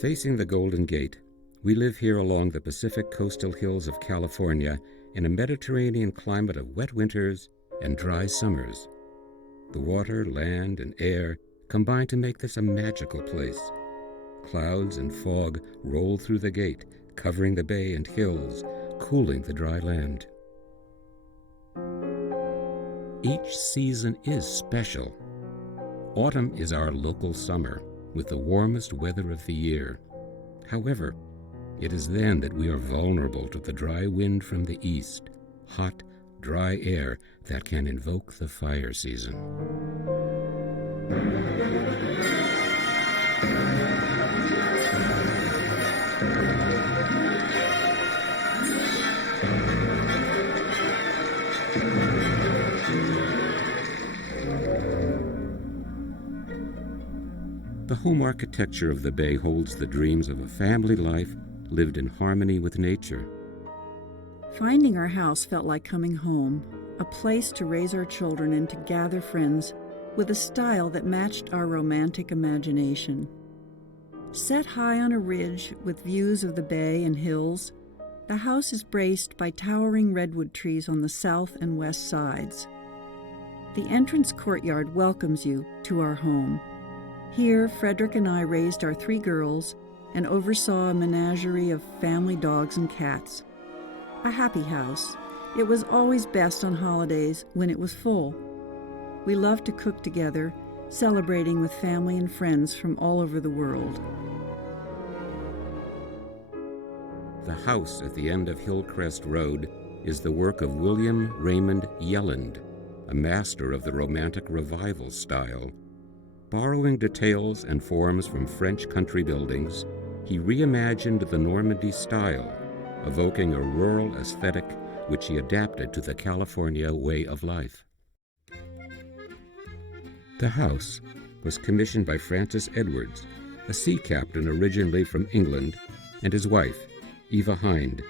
Facing the Golden Gate, we live here along the Pacific coastal hills of California in a Mediterranean climate of wet winters and dry summers. The water, land, and air combine to make this a magical place. Clouds and fog roll through the gate, covering the bay and hills, cooling the dry land. Each season is special. Autumn is our local summer, with the warmest weather of the year. However, it is then that we are vulnerable to the dry wind from the east, hot, dry air that can invoke the fire season. The home architecture of the Bay holds the dreams of a family life lived in harmony with nature. Finding our house felt like coming home, a place to raise our children and to gather friends with a style that matched our romantic imagination. Set high on a ridge with views of the bay and hills, the house is braced by towering redwood trees on the south and west sides. The entrance courtyard welcomes you to our home. Here, Frederick and I raised our 3 girls and oversaw a menagerie of family dogs and cats. A happy house. It was always best on holidays when it was full. We loved to cook together, celebrating with family and friends from all over the world. The house at the end of Hillcrest Road is the work of William Raymond Yelland, a master of the Romantic Revival style. Borrowing details and forms from French country buildings, he reimagined the Normandy style, evoking a rural aesthetic which he adapted to the California way of life. The house was commissioned by Francis Edwards, a sea captain originally from England, and his wife, Eva Hind.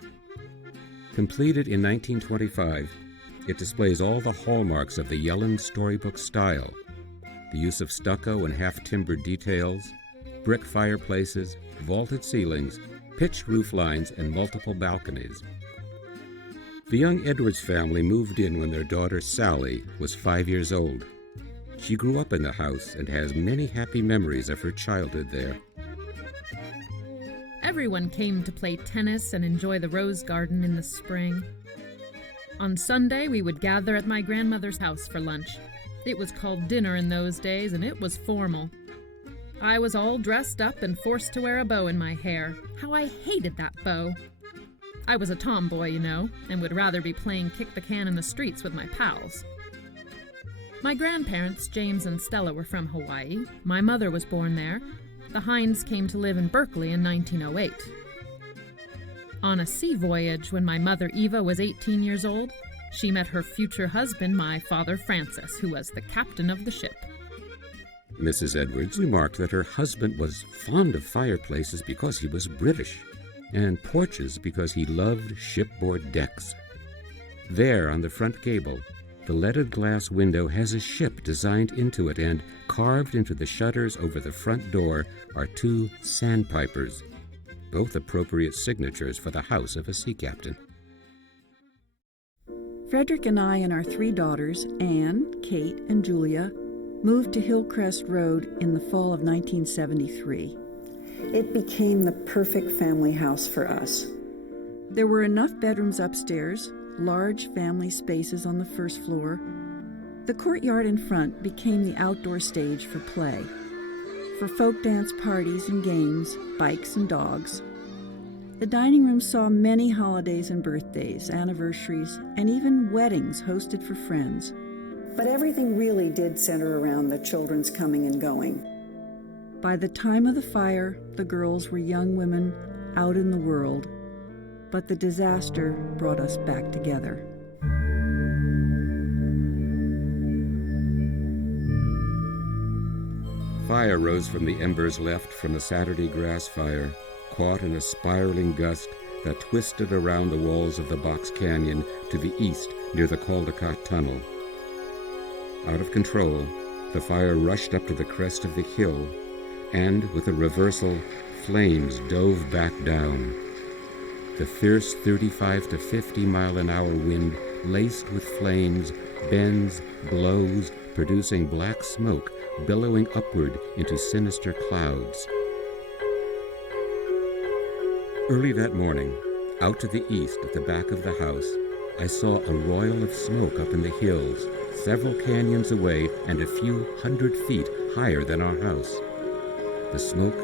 Completed in 1925, it displays all the hallmarks of the Yelland storybook style: the use of stucco and half-timbered details, brick fireplaces, vaulted ceilings, pitched roof lines, and multiple balconies. The young Edwards family moved in when their daughter Sally was 5 years old. She grew up in the house and has many happy memories of her childhood there. Everyone came to play tennis and enjoy the rose garden in the spring. On Sunday, we would gather at my grandmother's house for lunch. It was called dinner in those days, and it was formal. I was all dressed up and forced to wear a bow in my hair. How I hated that bow. I was a tomboy, you know, and would rather be playing kick-the-can in the streets with my pals. My grandparents, James and Stella, were from Hawaii. My mother was born there. The Hinds came to live in Berkeley in 1908. On a sea voyage when my mother Eva was 18 years old, she met her future husband, my father Francis, who was the captain of the ship. Mrs. Edwards remarked that her husband was fond of fireplaces because he was British, and porches because he loved shipboard decks. There, on the front gable, the leaded glass window has a ship designed into it, and carved into the shutters over the front door are 2 sandpipers, both appropriate signatures for the house of a sea captain. Frederick and I and our 3 daughters, Anne, Kate, and Julia, moved to Hillcrest Road in the fall of 1973. It became the perfect family house for us. There were enough bedrooms upstairs, large family spaces on the first floor. The courtyard in front became the outdoor stage for play, for folk dance parties and games, bikes and dogs. The dining room saw many holidays and birthdays, anniversaries, and even weddings hosted for friends. But everything really did center around the children's coming and going. By the time of the fire, the girls were young women out in the world, but the disaster brought us back together. Fire rose from the embers left from a Saturday grass fire, caught in a spiraling gust that twisted around the walls of the Box Canyon to the east near the Caldecott Tunnel. Out of control, the fire rushed up to the crest of the hill, and with a reversal, flames dove back down. The fierce 35 to 50 mile an hour wind, laced with flames, bends, blows, producing black smoke billowing upward into sinister clouds. Early that morning, out to the east at the back of the house, I saw a roil of smoke up in the hills, several canyons away and a few 100 feet higher than our house. The smoke,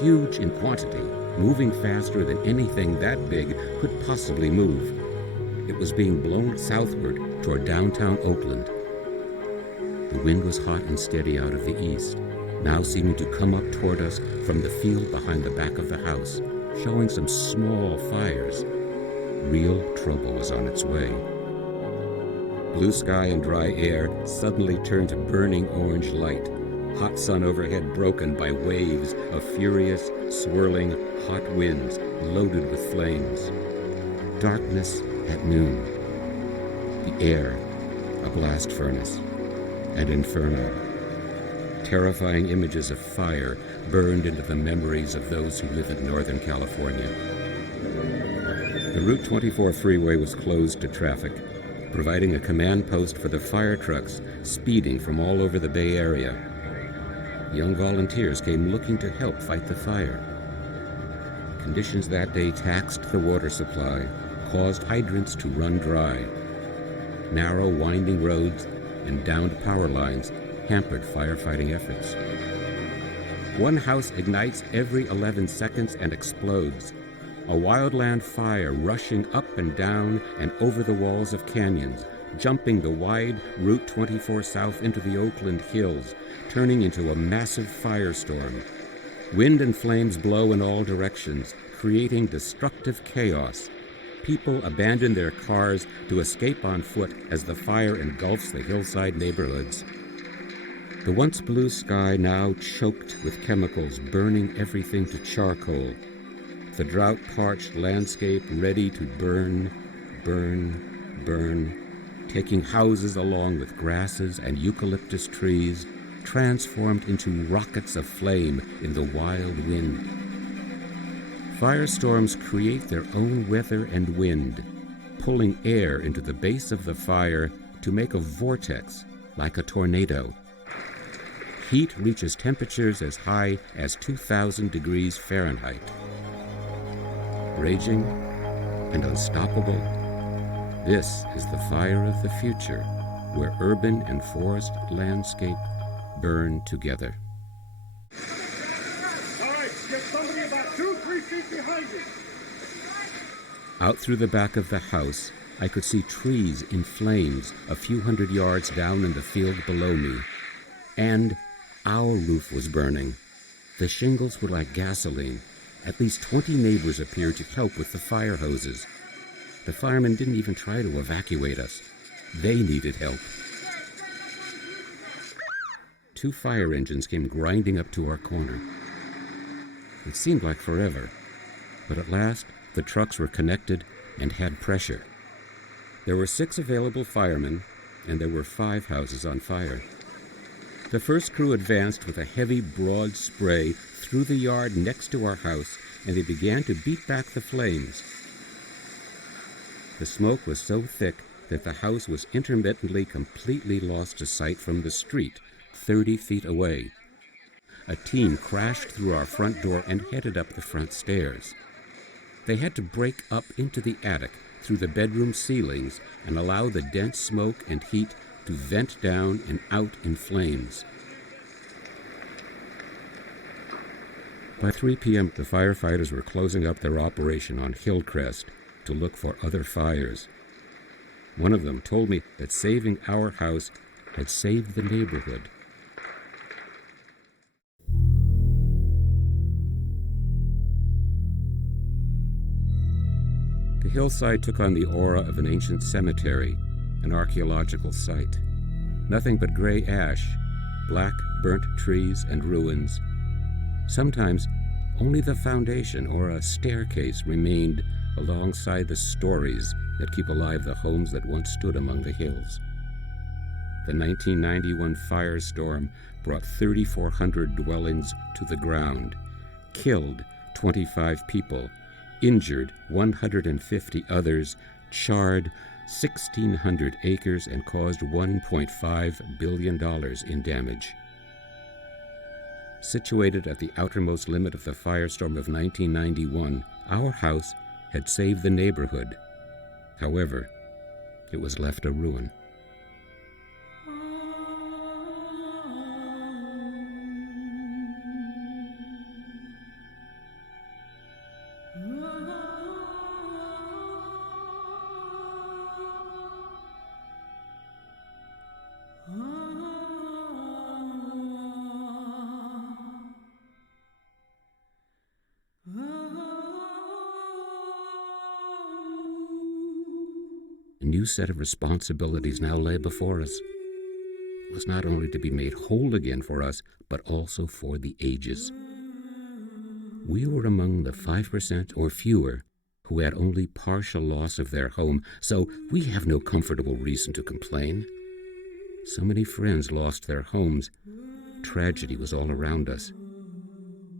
huge in quantity, moving faster than anything that big could possibly move. It was being blown southward toward downtown Oakland. The wind was hot and steady out of the east, now seeming to come up toward us from the field behind the back of the house, showing some small fires. Real trouble was on its way. Blue sky and dry air suddenly turned to burning orange light. Hot sun overhead broken by waves of furious, swirling, hot winds loaded with flames. Darkness at noon. The air, a blast furnace, and inferno. Terrifying images of fire burned into the memories of those who live in Northern California. The Route 24 freeway was closed to traffic, providing a command post for the fire trucks speeding from all over the Bay Area. Young volunteers came looking to help fight the fire. Conditions that day taxed the water supply, caused hydrants to run dry. Narrow, winding roads and downed power lines hampered firefighting efforts. One house ignites every 11 seconds and explodes. A wildland fire rushing up and down and over the walls of canyons, jumping the wide Route 24 south into the Oakland Hills, turning into a massive firestorm. Wind and flames blow in all directions, creating destructive chaos. People abandon their cars to escape on foot as the fire engulfs the hillside neighborhoods. The once blue sky now choked with chemicals burning everything to charcoal. The drought-parched landscape ready to burn, taking houses along with grasses and eucalyptus trees, transformed into rockets of flame in the wild wind. Firestorms create their own weather and wind, pulling air into the base of the fire to make a vortex like a tornado. Heat reaches temperatures as high as 2,000 degrees Fahrenheit. Raging and unstoppable, this is the fire of the future, where urban and forest landscape burn together. All right, get somebody about 2-3 feet behind you. Out through the back of the house, I could see trees in flames a few hundred yards down in the field below me. And our roof was burning. The shingles were like gasoline. At least 20 neighbors appeared to help with the fire hoses. The firemen didn't even try to evacuate us. They needed help. 2 fire engines came grinding up to our corner. It seemed like forever, but at last the trucks were connected and had pressure. There were 6 available firemen, and there were 5 houses on fire. The first crew advanced with a heavy, broad spray through the yard next to our house, and they began to beat back the flames. The smoke was so thick that the house was intermittently completely lost to sight from the street, 30 feet away. A team crashed through our front door and headed up the front stairs. They had to break up into the attic through the bedroom ceilings and allow the dense smoke and heat to vent down and out in flames. By 3 p.m., the firefighters were closing up their operation on Hillcrest to look for other fires. One of them told me that saving our house had saved the neighborhood. The hillside took on the aura of an ancient cemetery, an archaeological site. Nothing but gray ash, black burnt trees and ruins. Sometimes only the foundation or a staircase remained alongside the stories that keep alive the homes that once stood among the hills. The 1991 firestorm brought 3,400 dwellings to the ground, killed 25 people, injured 150 others, charred 1,600 acres, and caused $1.5 billion in damage. Situated at the outermost limit of the firestorm of 1991, our house had saved the neighborhood. However, it was left a ruin. A new set of responsibilities now lay before us. It was not only to be made whole again for us, but also for the ages. We were among the 5% or fewer who had only partial loss of their home, so we have no comfortable reason to complain. So many friends lost their homes. Tragedy was all around us.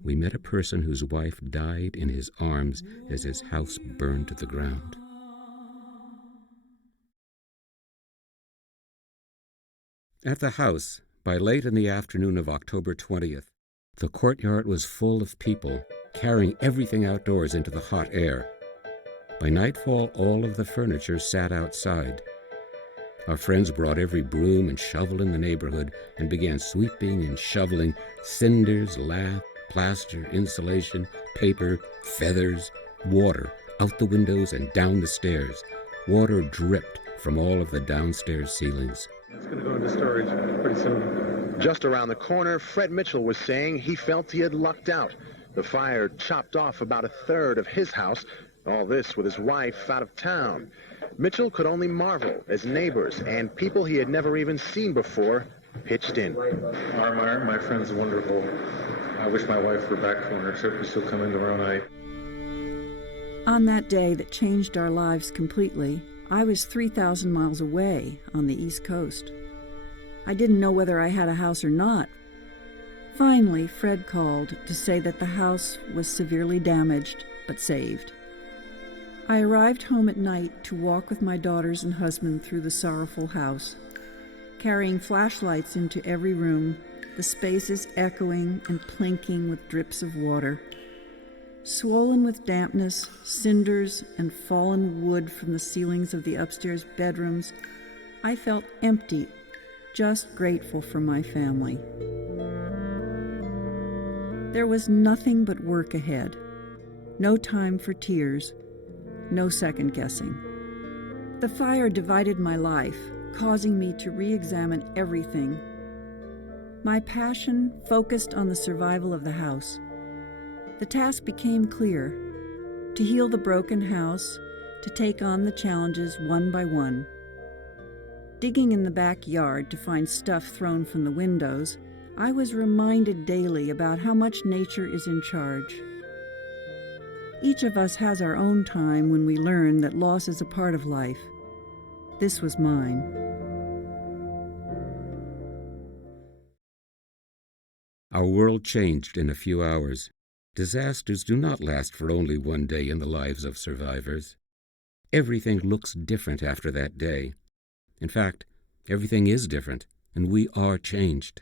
We met a person whose wife died in his arms as his house burned to the ground. At the house, by late in the afternoon of October 20th, the courtyard was full of people, carrying everything outdoors into the hot air. By nightfall, all of the furniture sat outside. Our friends brought every broom and shovel in the neighborhood and began sweeping and shoveling cinders, lath, plaster, insulation, paper, feathers, water out the windows and down the stairs. Water dripped from all of the downstairs ceilings. It's going to go into storage pretty soon. Just around the corner, Fred Mitchell was saying he felt he had lucked out. The fire chopped off about a third of his house, all this with his wife out of town. Mitchell could only marvel as neighbors and people he had never even seen before pitched in. My friend's wonderful. I wish my wife were back on her trip, but she'll come in tomorrow night. On that day that changed our lives completely, I was 3,000 miles away on the East Coast. I didn't know whether I had a house or not. Finally, Fred called to say that the house was severely damaged, but saved. I arrived home at night to walk with my daughters and husband through the sorrowful house, carrying flashlights into every room, the spaces echoing and plinking with drips of water. Swollen with dampness, cinders, and fallen wood from the ceilings of the upstairs bedrooms, I felt empty, just grateful for my family. There was nothing but work ahead. No time for tears, no second guessing. The fire divided my life, causing me to re-examine everything. My passion focused on the survival of the house. The task became clear: to heal the broken house, to take on the challenges one by one. Digging in the backyard to find stuff thrown from the windows, I was reminded daily about how much nature is in charge. Each of us has our own time when we learn that loss is a part of life. This was mine. Our world changed in a few hours. Disasters do not last for only one day in the lives of survivors. Everything looks different after that day. In fact, everything is different, and we are changed.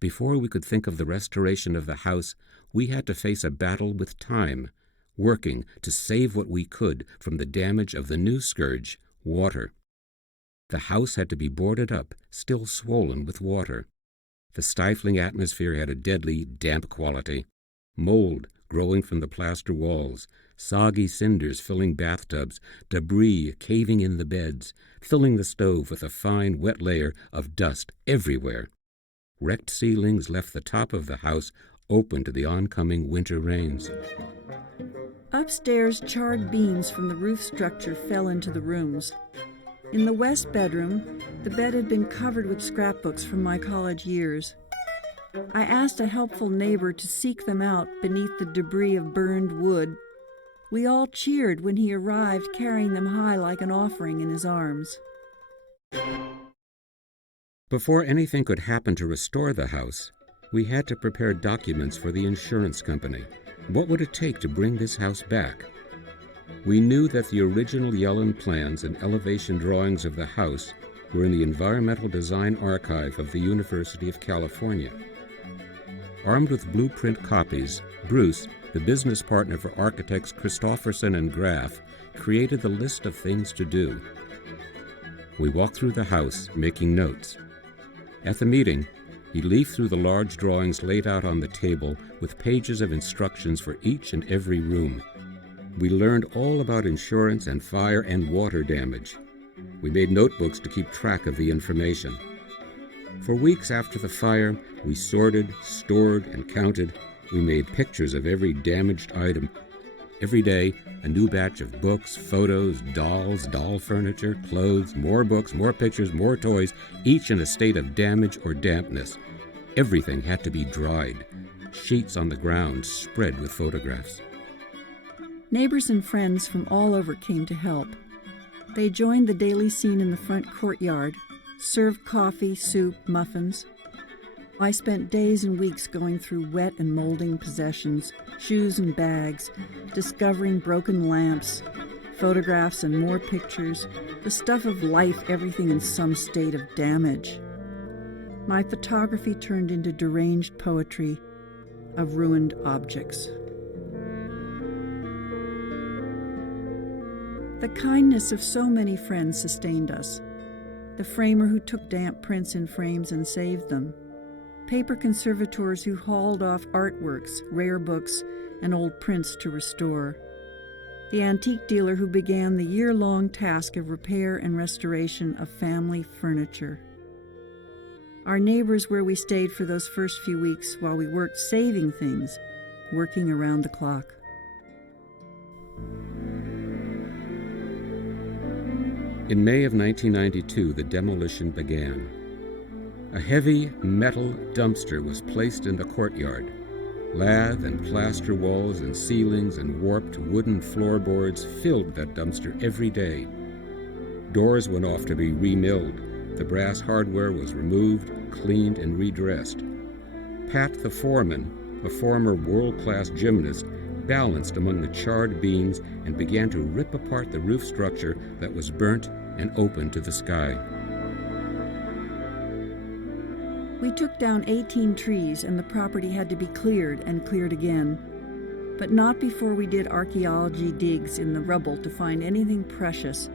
Before we could think of the restoration of the house, we had to face a battle with time, working to save what we could from the damage of the new scourge, water. The house had to be boarded up, still swollen with water. The stifling atmosphere had a deadly, damp quality. Mold growing from the plaster walls, soggy cinders filling bathtubs, debris caving in the beds, filling the stove with a fine, wet layer of dust everywhere. Wrecked ceilings left the top of the house open to the oncoming winter rains. Upstairs, charred beams from the roof structure fell into the rooms. In the west bedroom, the bed had been covered with scrapbooks from my college years. I asked a helpful neighbor to seek them out beneath the debris of burned wood. We all cheered when he arrived, carrying them high like an offering in his arms. Before anything could happen to restore the house, we had to prepare documents for the insurance company. What would it take to bring this house back? We knew that the original Yellen plans and elevation drawings of the house were in the Environmental Design Archive of the University of California. Armed with blueprint copies, Bruce, the business partner for architects Christofferson and Graff, created the list of things to do. We walked through the house, making notes. At the meeting, he leafed through the large drawings laid out on the table with pages of instructions for each and every room. We learned all about insurance and fire and water damage. We made notebooks to keep track of the information. For weeks after the fire, we sorted, stored, and counted. We made pictures of every damaged item. Every day, a new batch of books, photos, dolls, doll furniture, clothes, more books, more pictures, more toys, each in a state of damage or dampness. Everything had to be dried. Sheets on the ground spread with photographs. Neighbors and friends from all over came to help. They joined the daily scene in the front courtyard, served coffee, soup, muffins. I spent days and weeks going through wet and molding possessions, shoes and bags, discovering broken lamps, photographs and more pictures, the stuff of life, everything in some state of damage. My photography turned into deranged poetry of ruined objects. The kindness of so many friends sustained us. The framer who took damp prints in frames and saved them. Paper conservators who hauled off artworks, rare books, and old prints to restore. The antique dealer who began the year-long task of repair and restoration of family furniture. Our neighbors where we stayed for those first few weeks while we worked saving things, working around the clock. In May of 1992, the demolition began. A heavy metal dumpster was placed in the courtyard. Lath and plaster walls and ceilings and warped wooden floorboards filled that dumpster every day. Doors went off to be remilled. The brass hardware was removed, cleaned, and redressed. Pat the foreman, a former world-class gymnast, balanced among the charred beams and began to rip apart the roof structure that was burnt and open to the sky. We took down 18 trees and the property had to be cleared and cleared again, but not before we did archaeology digs in the rubble to find anything precious.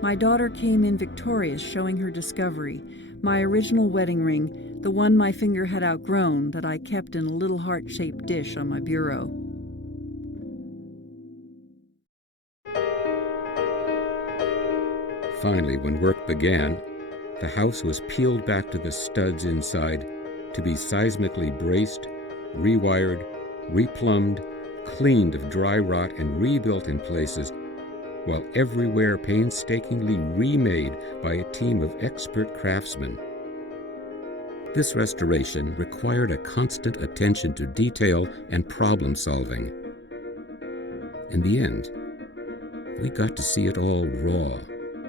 My daughter came in victorious, showing her discovery, my original wedding ring, the one my finger had outgrown that I kept in a little heart-shaped dish on my bureau. Finally, when work began, the house was peeled back to the studs inside to be seismically braced, rewired, replumbed, cleaned of dry rot, and rebuilt in places, while everywhere painstakingly remade by a team of expert craftsmen. This restoration required a constant attention to detail and problem solving. In the end, we got to see it all raw,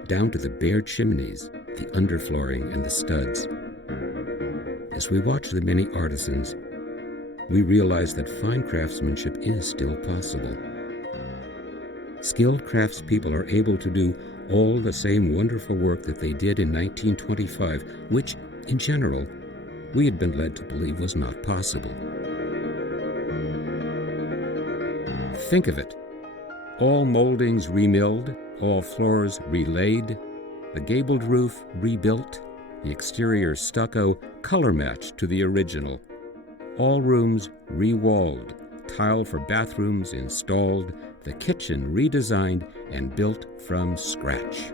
down to the bare chimneys, the underflooring, and the studs. As we watched the many artisans, we realized that fine craftsmanship is still possible. Skilled craftspeople are able to do all the same wonderful work that they did in 1925, which, in general, we had been led to believe was not possible. Think of it. All moldings remilled, all floors relaid, the gabled roof rebuilt, the exterior stucco color matched to the original, all rooms re-walled, tile for bathrooms installed, the kitchen redesigned and built from scratch.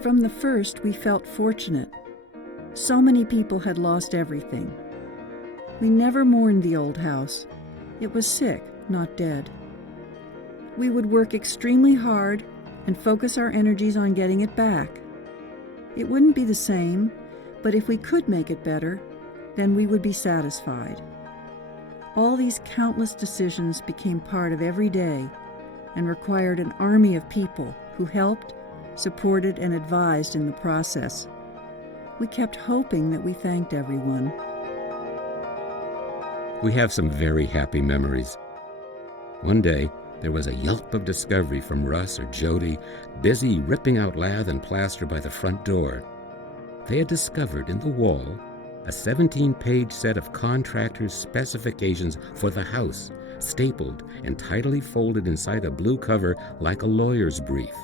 From the first, we felt fortunate. So many people had lost everything. We never mourned the old house. It was sick, not dead. We would work extremely hard and focus our energies on getting it back. It wouldn't be the same, but if we could make it better, then we would be satisfied. All these countless decisions became part of every day and required an army of people who helped, supported, and advised in the process. We kept hoping that we thanked everyone. We have some very happy memories. One day, there was a yelp of discovery from Russ or Jody, busy ripping out lath and plaster by the front door. They had discovered in the wall a 17-page set of contractor's specifications for the house, stapled and tidily folded inside a blue cover like a lawyer's brief.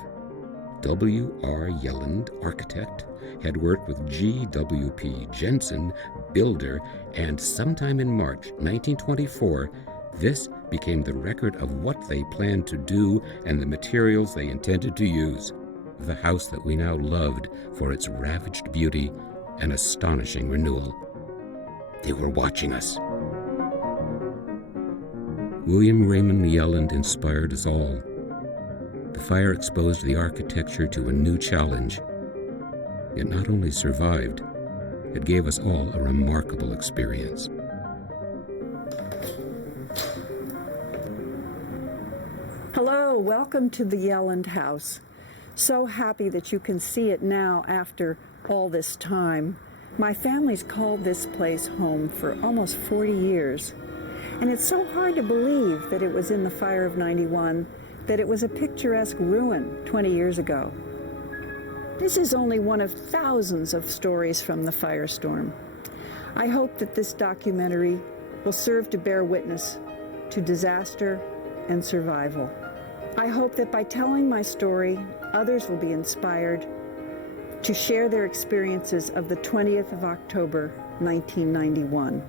W.R. Yelland, architect, had worked with G.W.P. Jensen, builder, and sometime in March 1924, this became the record of what they planned to do and the materials they intended to use. The house that we now loved for its ravaged beauty and astonishing renewal. They were watching us. William Raymond Yelland inspired us all. The fire exposed the architecture to a new challenge. It not only survived, it gave us all a remarkable experience. Hello, welcome to the Yelland house. So happy that you can see it now after all this time. My family's called this place home for almost 40 years. And it's so hard to believe that it was in the fire of '91, that it was a picturesque ruin 20 years ago. This is only one of thousands of stories from the firestorm. I hope that this documentary will serve to bear witness to disaster and survival. I hope that by telling my story, others will be inspired to share their experiences of the 20th of October, 1991.